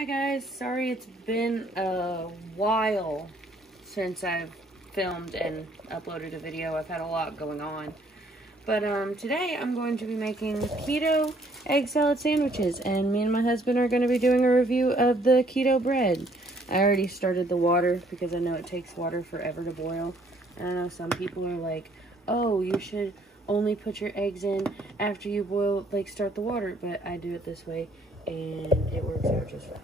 Hi guys, sorry it's been a while since I've filmed and uploaded a video. I've had a lot going on. But today I'm going to be making keto egg salad sandwiches, and me and my husband are going to be doing a review of the keto bread. I already started the water because I know it takes water forever to boil. And I know some people are like, oh, you should only put your eggs in after you boil, like start the water, but I do it this way and it works out just fine.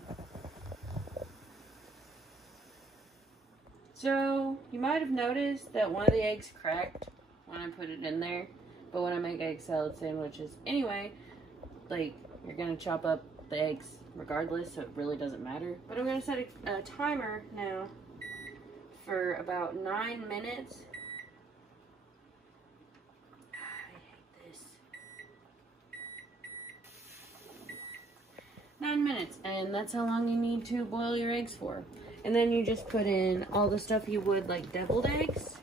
So you might have noticed that one of the eggs cracked when I put it in there, but when I make egg salad sandwiches anyway, like, you're gonna chop up the eggs regardless, so it really doesn't matter. But I'm gonna set a timer now for about 9 minutes. 9 minutes, and that's how long you need to boil your eggs for. And then you just put in all the stuff you would, like deviled eggs,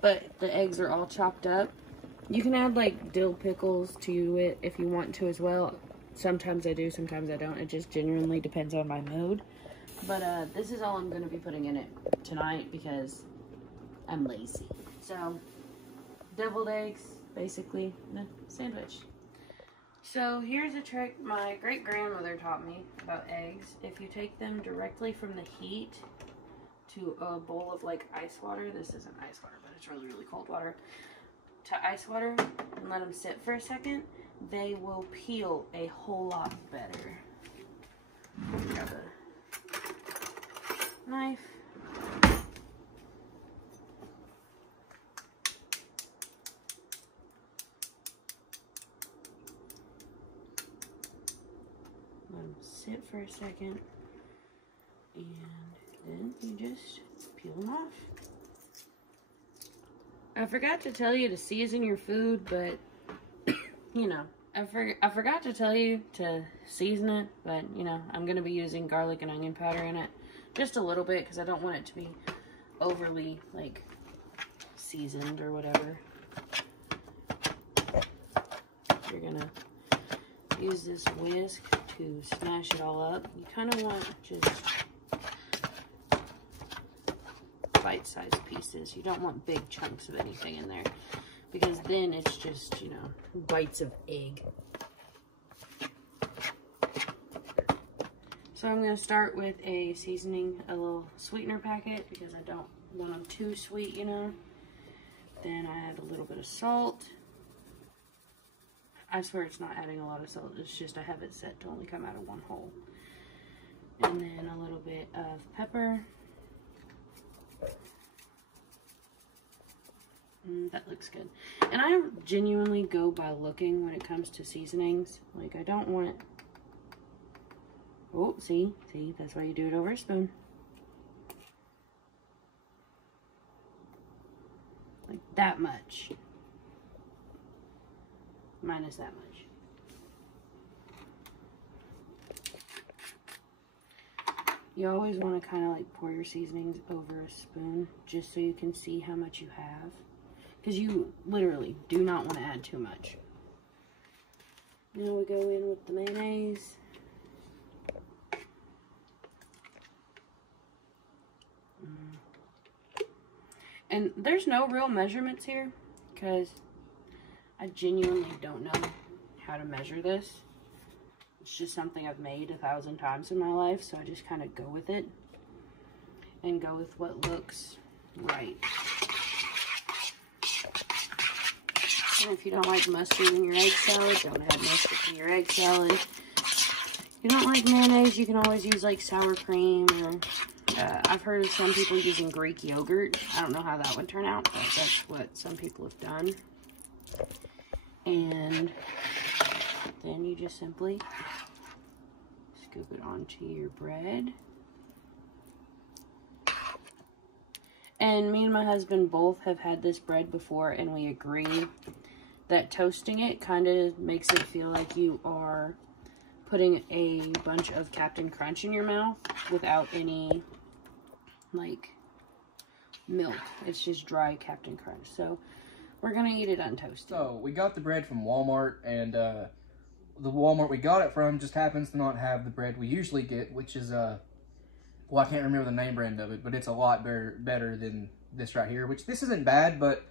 but the eggs are all chopped up. You can add like dill pickles to it if you want to as well. Sometimes I do, sometimes I don't. It just genuinely depends on my mood. But this is all I'm going to be putting in it tonight because I'm lazy. So, deviled eggs, basically the sandwich. So here's a trick my great-grandmother taught me about eggs. If you take them directly from the heat to a bowl of like ice water, this isn't ice water, but it's really, really cold water, to ice water and let them sit for a second, they will peel a whole lot better. Grab a knife. Let them sit for a second, and then you just peel them off. I forgot to tell you to season your food, but you know, I forgot to tell you to season it, but you know, I'm gonna be using garlic and onion powder in it, just a little bit, because I don't want it to be overly like seasoned or whatever. You're gonna use this whisk to smash it all up. You kind of want just bite-sized pieces. You don't want big chunks of anything in there, because then it's just, you know, bites of egg. So I'm going to start with a seasoning, a little sweetener packet, because I don't want them too sweet, you know. Then I add a little bit of salt. I swear it's not adding a lot of salt, it's just I have it set to only come out of one hole. And then a little bit of pepper. That looks good. And I genuinely go by looking when it comes to seasonings. Like, I don't want it... Oh, see, that's why you do it over a spoon. Like that much. Minus that much. You always want to kind of like pour your seasonings over a spoon just so you can see how much you have, because you literally do not want to add too much. Now we go in with the mayonnaise. And there's no real measurements here because I genuinely don't know how to measure this. It's just something I've made 1,000 times in my life, so I just kind of go with it and go with what looks right. And if you don't like mustard in your egg salad, don't add mustard to your egg salad. If you don't like mayonnaise, you can always use like sour cream, or I've heard of some people using Greek yogurt. I don't know how that would turn out, but that's what some people have done. And then you just simply scoop it onto your bread. And me and my husband both have had this bread before, and we agree that toasting it kind of makes it feel like you are putting a bunch of Captain Crunch in your mouth without any, like, milk. It's just dry Captain Crunch. So we're gonna eat it untoasted. So we got the bread from Walmart, and the Walmart we got it from just happens to not have the bread we usually get, which is well, I can't remember the name brand of it, but it's a lot better than this right here. Which this isn't bad, but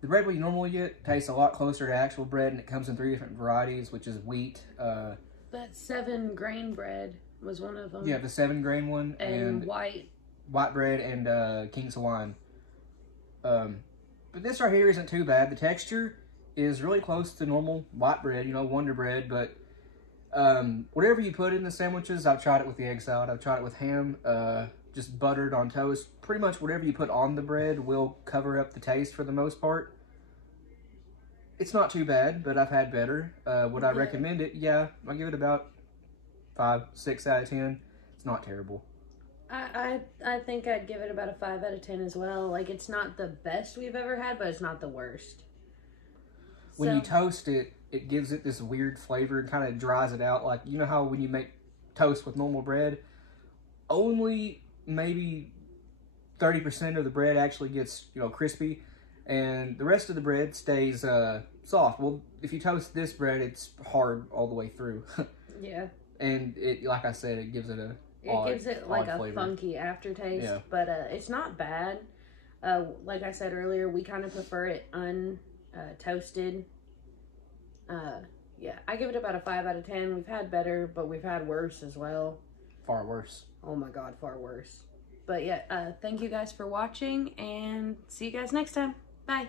the bread we normally get tastes a lot closer to actual bread, and it comes in 3 different varieties, which is wheat. That 7-grain bread was one of them. Yeah, the 7-grain one and white bread and King's Hawaiian. But this right here isn't too bad. The texture is really close to normal white bread, you know, Wonder Bread, but whatever you put in the sandwiches, I've tried it with the egg salad, I've tried it with ham, just buttered on toast. Pretty much whatever you put on the bread will cover up the taste for the most part. It's not too bad, but I've had better. Would I recommend it? Yeah, I'll give it about 5, 6 out of 10. It's not terrible. I think I'd give it about a 5 out of 10 as well. Like, it's not the best we've ever had, but it's not the worst. When you toast it, it gives it this weird flavor and kind of dries it out. Like, you know how when you make toast with normal bread, only maybe 30% of the bread actually gets, you know, crispy, and the rest of the bread stays soft. Well, if you toast this bread, it's hard all the way through. Yeah. And it, like I said, it gives it a gives it like a flavor. Funky aftertaste. Yeah. But it's not bad. Like I said earlier, we kind of prefer it untoasted. Yeah, I give it about a 5 out of 10. We've had better, but we've had worse as well. Far worse. Oh my God, far worse. But yeah, thank you guys for watching, and see you guys next time. Bye.